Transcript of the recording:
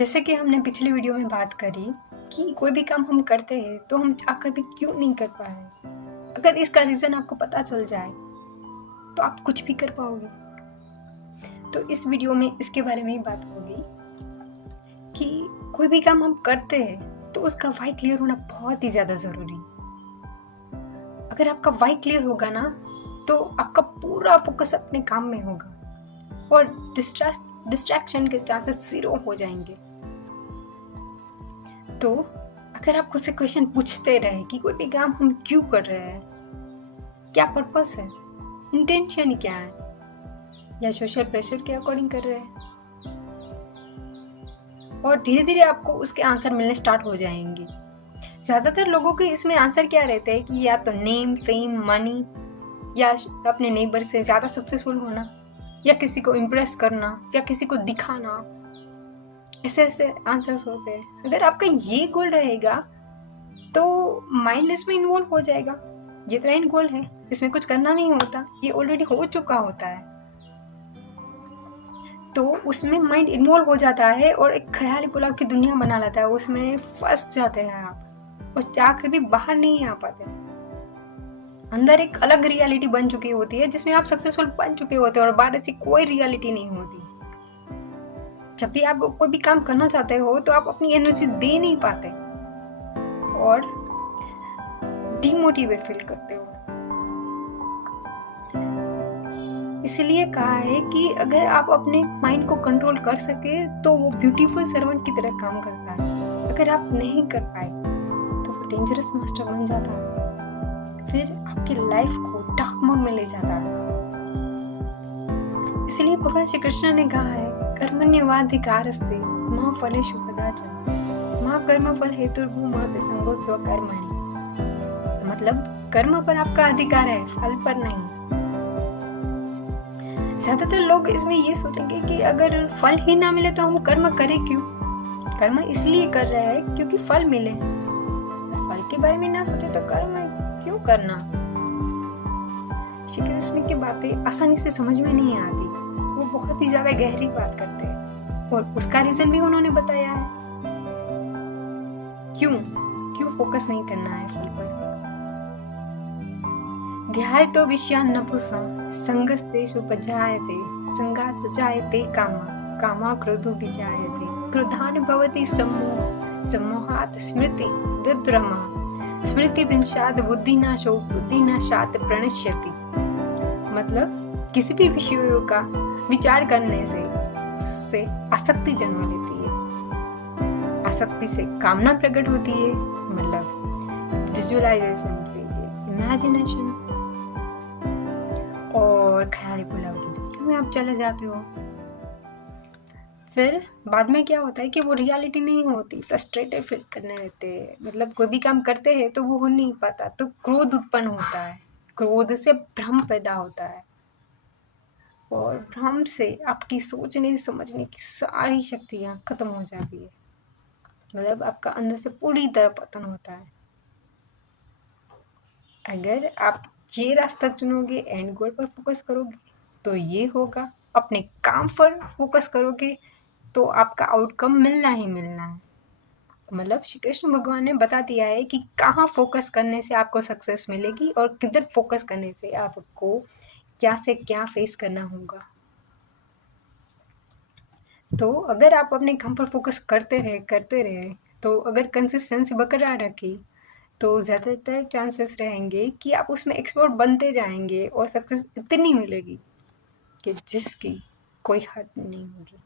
जैसे कि हमने पिछली वीडियो में बात करी कि कोई भी काम हम करते हैं तो हम चाहकर भी क्यों नहीं कर पा रहे। अगर इसका रीज़न आपको पता चल जाए तो आप कुछ भी कर पाओगे। तो इस वीडियो में इसके बारे में ही बात होगी कि कोई भी काम हम करते हैं तो उसका वाई क्लियर होना बहुत ही ज़्यादा ज़रूरी। अगर आपका वाई क्लियर होगा ना तो आपका पूरा फोकस अपने काम में होगा और डिस्ट्रैक्शन के चांसेस ज़ीरो हो जाएंगे। तो अगर आप खुद से क्वेश्चन पूछते रहे कि कोई भी काम हम क्यों कर रहे हैं, क्या पर्पस है, इंटेंशन क्या है, या सोशल प्रेशर के अकॉर्डिंग कर रहे हैं, और धीरे धीरे आपको उसके आंसर मिलने स्टार्ट हो जाएंगे। ज़्यादातर लोगों के इसमें आंसर क्या रहते हैं कि या तो नेम, फेम, मनी, या अपने नेबर से ज़्यादा सक्सेसफुल होना, या किसी को इम्प्रेस करना, या किसी को दिखाना। ऐसे ऐसे आंसर्स होते हैं। अगर आपका ये गोल रहेगा तो माइंड इसमें इन्वॉल्व हो जाएगा। ये तो एंड गोल है, इसमें कुछ करना नहीं होता, ये ऑलरेडी हो चुका होता है। तो उसमें माइंड इन्वॉल्व हो जाता है और एक ख्याली पुलाव की दुनिया बना लेता है। उसमें फंस जाते हैं आप और चाहकर भी बाहर नहीं आ पाते। अंदर एक अलग रियलिटी बन चुकी होती है जिसमें आप सक्सेसफुल बन चुके होते हैं और बाहर ऐसी कोई रियलिटी नहीं होती। जब भी आप कोई भी काम करना चाहते हो तो आप अपनी एनर्जी दे नहीं पाते और डिमोटिवेट फील करते हो। इसलिए कहा है कि अगर आप अपने माइंड को कंट्रोल कर सके तो वो ब्यूटीफुल सर्वेंट की तरह काम करता है। अगर आप नहीं कर पाए तो वो डेंजरस मास्टर बन जाता है, फिर आपकी लाइफ को डार्क मोड में ले जाता है। इसलिए भगवान श्री कृष्ण ने कहा है, कर्मण्येवाधिकारस्ते मा फलेषु कदाचन मा कर्मफल हेतुर्भूमा संगो स्वकर्मणि। मतलब कर्म पर आपका अधिकार है, फल पर नहीं। ज्यादातर लोग इसमें ये सोचेंगे कि अगर फल ही ना मिले तो हम कर्म करें क्यों। कर्म इसलिए कर रहे हैं क्योंकि फल मिले। फल के बारे में ना सोचे तो कर्म क्यों करना। श्री कृष्ण की बातें आसानी से समझ में नहीं आती, वो बहुत ही ज्यादा गहरी बात करते हैं और उसका रीजन भी उन्होंने बताया है। क्यों फोकस नहीं करना है फल पर। ध्यायतो विषयान् नपुंसं संगस्तेषुपजायते संगात् सुजायते कामा क्रोधो विजायते क्रोधान् भवति सम्मोहात् स्मृति विभ्रमा स्मृति विनाशात् बुद्धिनाशो बुद्धिनाशात् प्रणश्यति। मतलब किसी भी विषयों का विचार करने से उससे आसक्ति जन्म लेती है। आसक्ति से कामना प्रकट होती है, मतलब विजुअलाइजेशन से इमेजिनेशन, और ख्याली पुलाव की दुनिया में आप चले जाते हो। फिर बाद में क्या होता है कि वो रियलिटी नहीं होती, फ्रस्ट्रेटेड फील करने लगते हैं। मतलब कोई भी काम करते हैं तो वो हो नहीं पाता, तो क्रोध उत्पन्न होता है। क्रोध से भ्रम पैदा होता है और भ्रम से आपकी सोचने समझने की सारी शक्तियाँ खत्म हो जाती है। मतलब आपका अंदर से पूरी तरह पतन होता है। अगर आप ये रास्ता चुनोगे, एंड गोल पर फोकस करोगे तो ये होगा। अपने काम पर फोकस करोगे तो आपका आउटकम मिलना ही मिलना है। मतलब श्री कृष्ण भगवान ने बता दिया है कि कहाँ फोकस करने से आपको सक्सेस मिलेगी और किधर फोकस करने से आपको क्या से क्या फेस करना होगा। तो अगर आप अपने काम पर फोकस करते रहे तो अगर कंसिस्टेंसी बरकरार रखी तो ज़्यादातर चांसेस रहेंगे कि आप उसमें एक्सपर्ट बनते जाएंगे और सक्सेस इतनी मिलेगी कि जिसकी कोई हद नहीं होगी।